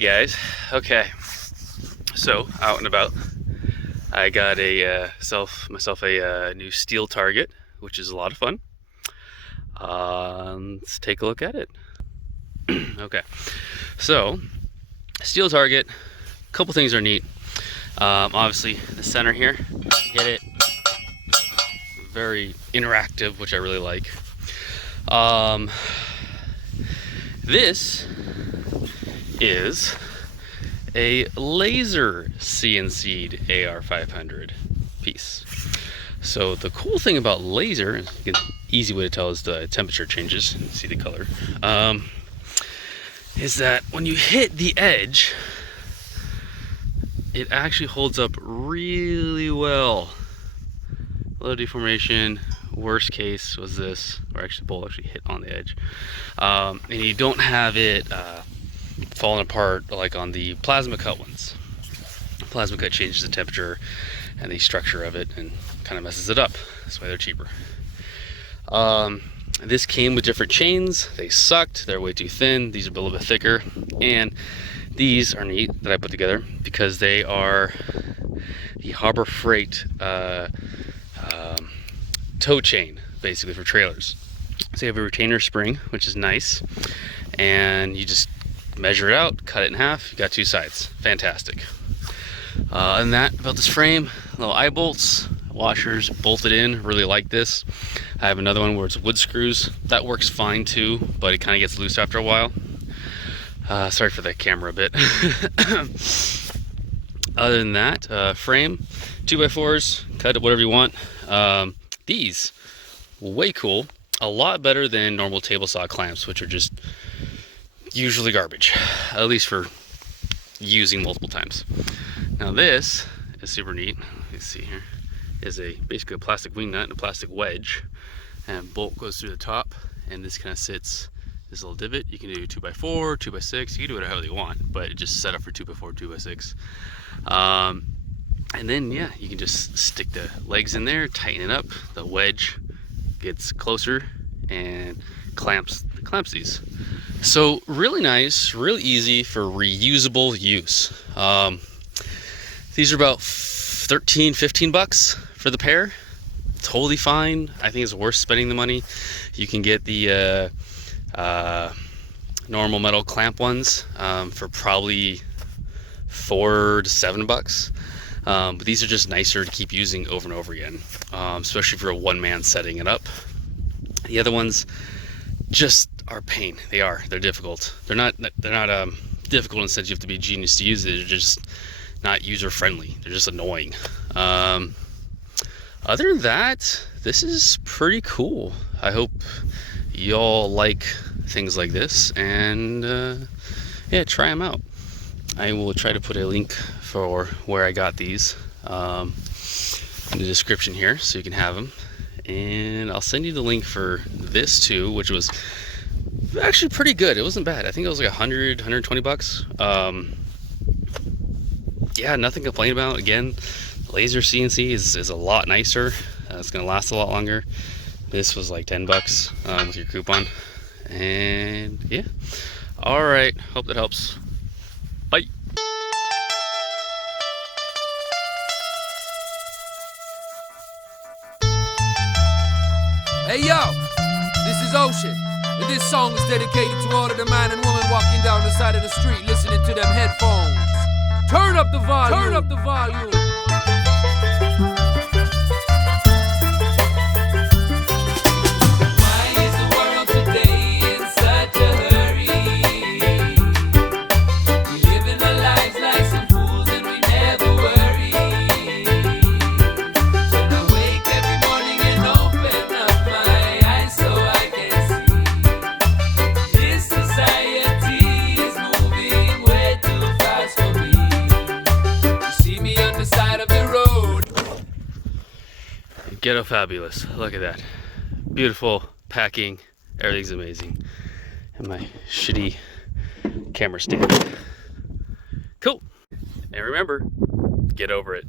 Guys, okay, so out and about, I got myself a new steel target, which is a lot of fun. Let's take a look at it. Okay, so steel target, a couple things are neat. Obviously the center here, hit it, very interactive, which I really like. This is a laser CNC'd AR500 piece. So the cool thing about laser, an easy way to tell is the temperature changes, see the color, is that when you hit the edge, it actually holds up really well. Low deformation. Worst case was this, where actually the bolt actually hit on the edge, and you don't have it falling apart like on the plasma cut ones. Plasma cut changes the temperature and the structure of it and kind of messes it up. That's why they're cheaper. This came with different chains. They sucked. They're way too thin. These are a little bit thicker, and these are neat that I put together because they are the Harbor Freight tow chain, basically, for trailers. So you have a retainer spring, which is nice, and you just measure it out, cut it in half, you got two sides. Fantastic. And that about this frame, little eye bolts, washers bolted in, really like this. I have another one where it's wood screws. That works fine too, but it kind of gets loose after a while. Sorry for the camera a bit. Other than that, frame, 2x4s, cut it whatever you want. These, way cool, a lot better than normal table saw clamps, which are just usually garbage, at least for using multiple times. Now this is super neat. Let's see here, is basically a plastic wing nut and a plastic wedge, and bolt goes through the top, and this kind of sits this little divot. You can do 2x4, 2x6, you can do it however you want, but it just set up for 2x4, 2x6. And then, yeah, you can just stick the legs in there, tighten it up. The wedge gets closer and clamps these. So really nice, really easy for reusable use. These are about 13, 15 bucks for the pair. Totally fine. I think it's worth spending the money. You can get the normal metal clamp ones for probably $4 to $7. But these are just nicer to keep using over and over again, especially for a one-man setting it up. The other ones just are a pain. They're difficult. They're not difficult in the sense you have to be a genius to use it. They're just not user-friendly. They're just annoying. Other than that, this is pretty cool. I hope y'all like things like this, and yeah, try them out. I will try to put a link for where I got these in the description here, so you can have them. And I'll send you the link for this too, which was actually pretty good. It wasn't bad. I think it was like 120 bucks. Yeah, nothing to complain about. Again, laser CNC is a lot nicer. It's gonna last a lot longer. This was like 10 bucks with your coupon. And yeah, all right, hope that helps. Bye. Hey yo, this is Ocean, and this song is dedicated to all of the man and woman walking down the side of the street listening to them headphones. Turn up the volume, turn up the volume. Ghetto fabulous. Look at that. Beautiful packing. Everything's amazing. And my shitty camera stand. Cool. And remember, get over it.